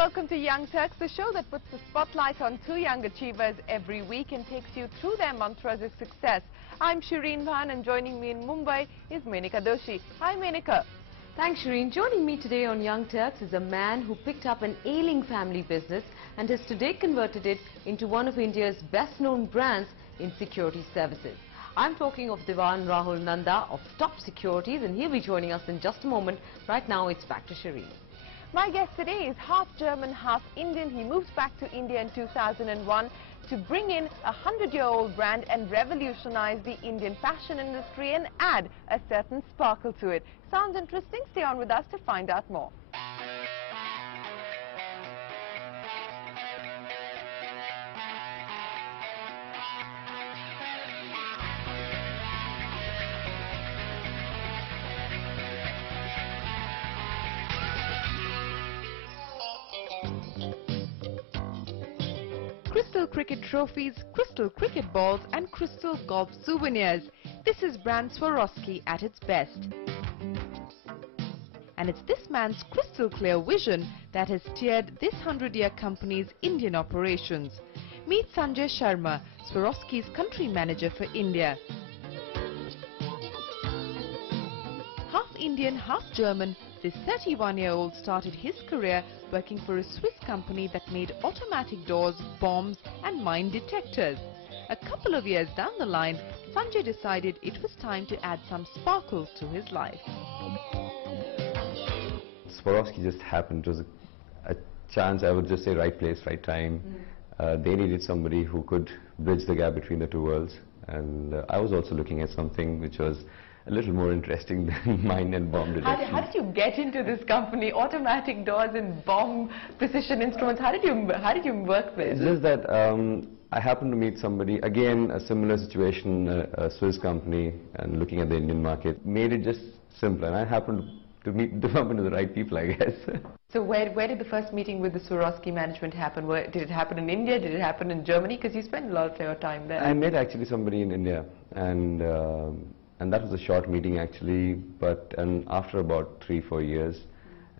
welcome to Young Turks, the show that puts the spotlight on two young achievers every week and takes you through their mantras of success. I'm Shireen Bhan, and joining me in Mumbai is Menika Doshi. Hi Menika. Thanks Shireen. Joining me today on Young Turks is a man who picked up an ailing family business and has today converted it into one of India's best-known brands in security services. I'm talking of Diwan Rahul Nanda of Top Securities, and he'll be joining us in just a moment. Right now it's back to Shireen. My guest today is half German, half Indian. He moved back to India in 2001 to bring in a 100-year-old brand and revolutionize the Indian fashion industry and add a certain sparkle to it. Sounds interesting? Stay on with us to find out more. Crystal cricket trophies, crystal cricket balls and crystal golf souvenirs. This is brand Swarovski at its best. And it's this man's crystal clear vision that has steered this 100-year company's Indian operations. Meet Sanjay Sharma, Swarovski's country manager for India. Half Indian, half German, this 31-year-old started his career working for a Swiss company that made automatic doors, bombs and mine detectors. A couple of years down the line, Sanjay decided it was time to add some sparkle to his life. Swarovski just happened. It was a chance, I would just say right place, right time. They needed somebody who could bridge the gap between the two worlds. And I was also looking at something which was a little more interesting than mine and bomb detection. How did you get into this company? Automatic doors and bomb precision instruments. How did you work with? It's just that I happened to meet somebody, again a similar situation, a Swiss company, and looking at the Indian market made it just simpler. And I happened to bump into the right people, I guess. So where did the first meeting with the Swarovski management happen? Did it happen in India? Did it happen in Germany? Because you spent a lot of your time there. I met actually somebody in India, and that was a short meeting actually, and after about 3-4 years,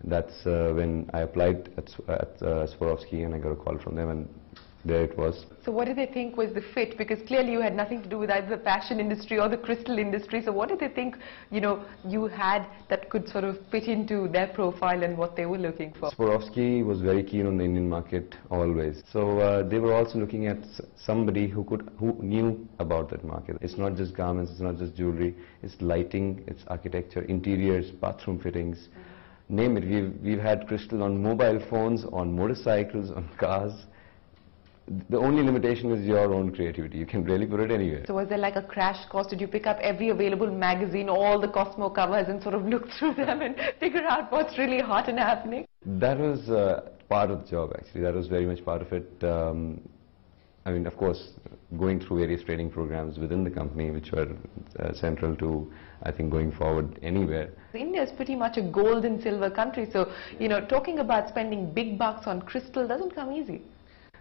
that's when I applied at Swarovski, and I got a call from them, and there it was. So what did they think was the fit? Because clearly you had nothing to do with either the fashion industry or the crystal industry. So what did they think, you had that could sort of fit into their profile and what they were looking for? Swarovski was very keen on the Indian market always. So they were also looking at somebody who knew about that market. It's not just garments, it's not just jewelry, it's lighting, it's architecture, interiors, bathroom fittings. Name it. We've had crystal on mobile phones, on motorcycles, on cars. The only limitation is your own creativity. You can really put it anywhere. So was there like a crash course? Did you pick up every available magazine, all the Cosmo covers, and sort of look through them and figure out what's really hot and happening? That was part of the job actually. That was very much part of it. I mean, of course, going through various training programs within the company which were central to, I think, going forward anywhere. India is pretty much a gold and silver country, so, talking about spending big bucks on crystal doesn't come easy.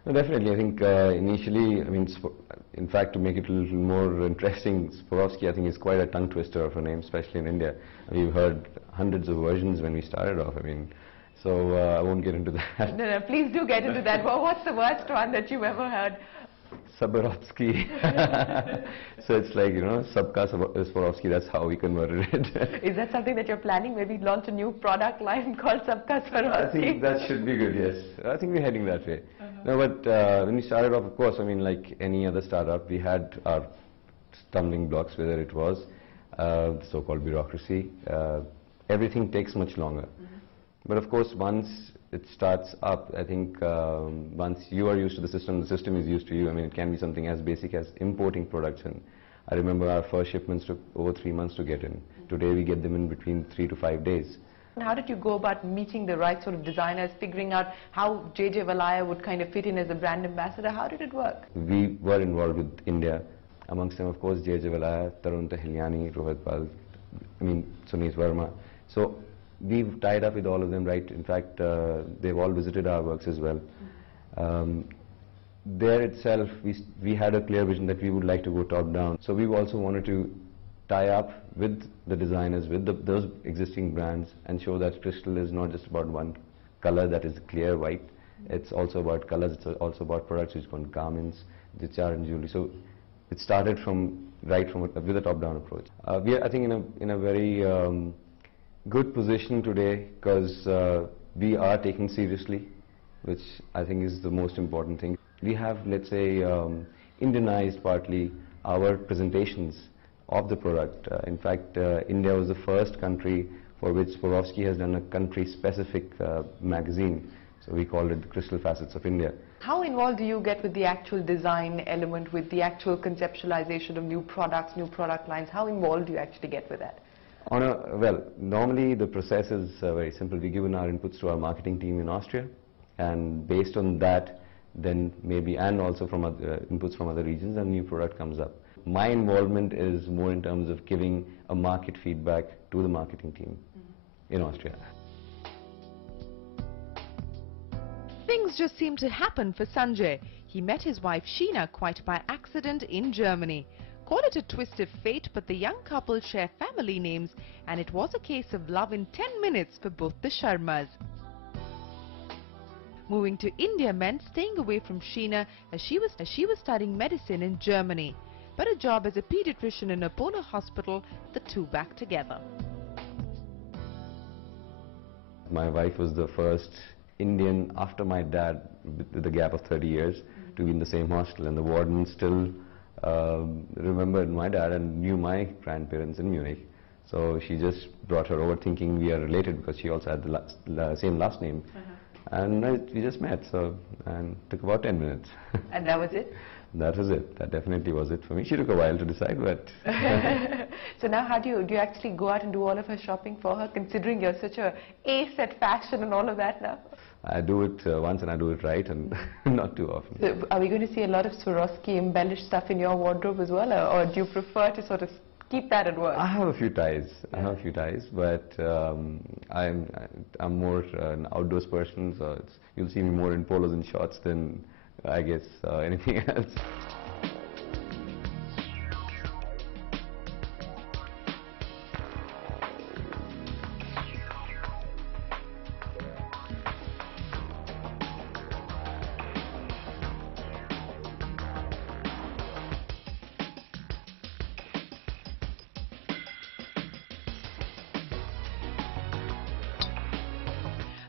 No, definitely. I think initially, in fact, to make it a little more interesting, Swarovski, I think, is quite a tongue twister of a name, especially in India. We've heard hundreds of versions when we started off. So I won't get into that. No, please do get into that. Well, what's the worst one that you've ever heard? Swarovski. So it's like, Sabka Swarovski, that's how we converted it. Is that something that you're planning? Maybe launch a new product line called Sabka Swarovski? I think that should be good, yes. I think we're heading that way. No, but when we started off, of course, like any other startup, we had our stumbling blocks, whether it was the so-called bureaucracy. Everything takes much longer. But of course, once it starts up, I think once you are used to the system is used to you. It can be something as basic as importing products in. I remember our first shipments took over 3 months to get in. Today we get them in between 3 to 5 days. How did you go about meeting the right sort of designers, figuring out how J.J. Valaya would kind of fit in as a brand ambassador? How did it work? We were involved with India. Amongst them, of course, J.J. Valaya, Tarun Tahilyani, Rohit Pal, Suneet Verma. So we've tied up with all of them, right? In fact, they've all visited our works as well. There itself, we had a clear vision that we would like to go top down. So we also wanted to tie up with the designers, with those existing brands, and show that crystal is not just about one color that is clear white. It's also about colors, it's also about products which go on garments, which are in jewelry. So it started with a top-down approach. We are, I think, in a very good position today because we are taken seriously, which I think is the most important thing. We have, let's say, Indianized partly our presentations of the product. In fact, India was the first country for which Swarovski has done a country-specific magazine. So we called it the Crystal Facets of India. How involved do you get with the actual design element, with the actual conceptualization of new products, new product lines? How involved do you actually get with that? Well, normally the process is very simple. We give in our inputs to our marketing team in Austria, and based on that, then maybe, and also from inputs from other regions, a new product comes up. My involvement is more in terms of giving a market feedback to the marketing team in Austria. Things just seemed to happen for Sanjay. He met his wife Sheena quite by accident in Germany. Call it a twist of fate, but the young couple share family names, and it was a case of love in 10 minutes for both the Sharmas. Moving to India meant staying away from Sheena as she was studying medicine in Germany. But a job as a pediatrician in Apollo Hospital, the two back together. My wife was the first Indian after my dad, with a gap of 30 years, to be in the same hostel, and the warden still remembered my dad and knew my grandparents in Munich. So she just brought her over thinking we are related because she also had the same last name. And we just met, and took about 10 minutes. And that was it? That was it. That definitely was it for me. She took a while to decide, but... So now how do you actually go out and do all of her shopping for her, considering you're such a ace at fashion and all of that now? I do it once and I do it right, and not too often. So are we going to see a lot of Swarovski embellished stuff in your wardrobe as well, or do you prefer to sort of keep that at work? I have a few ties. I have a few ties, but I'm more an outdoors person, so you'll see me more in polos and shorts than, I guess, anything else.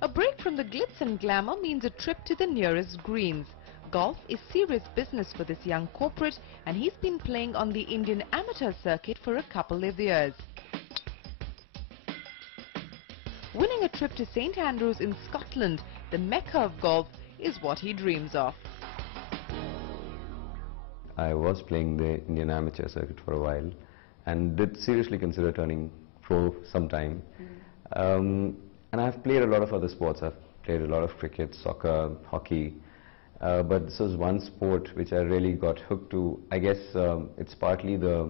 A break from the glitz and glamour means a trip to the nearest greens. Golf is serious business for this young corporate, and he's been playing on the Indian amateur circuit for a couple of years. Winning a trip to St Andrews in Scotland, the mecca of golf, is what he dreams of. I was playing the Indian amateur circuit for a while and did seriously consider turning pro sometime. And I've played a lot of other sports. I've played a lot of cricket, soccer, hockey. But this was one sport which I really got hooked to. I guess it's partly the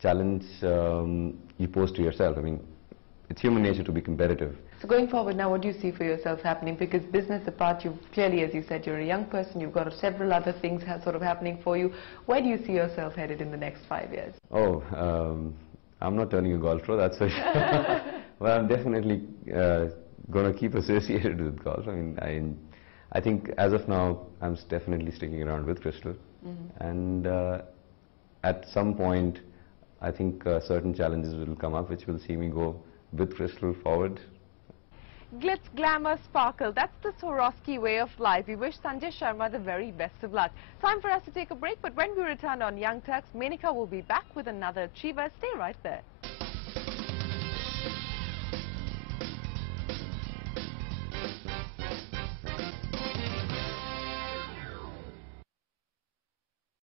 challenge you pose to yourself. I mean, it's human nature to be competitive. So going forward now, what do you see for yourself happening? Because business apart, you've clearly, as you said, you're a young person, you've got several other things sort of happening for you. Where do you see yourself headed in the next 5 years? Oh, I'm not turning a golf pro, that's for sure. Well, I'm definitely going to keep associated with golf. I mean, I think as of now, I'm definitely sticking around with Crystal. And at some point, I think certain challenges will come up which will see me go with Crystal forward. Glitz, glamour, sparkle. That's the Swarovski way of life. We wish Sanjay Sharma the very best of luck. Time for us to take a break, but when we return on Young Turks, Menika will be back with another achiever. Stay right there.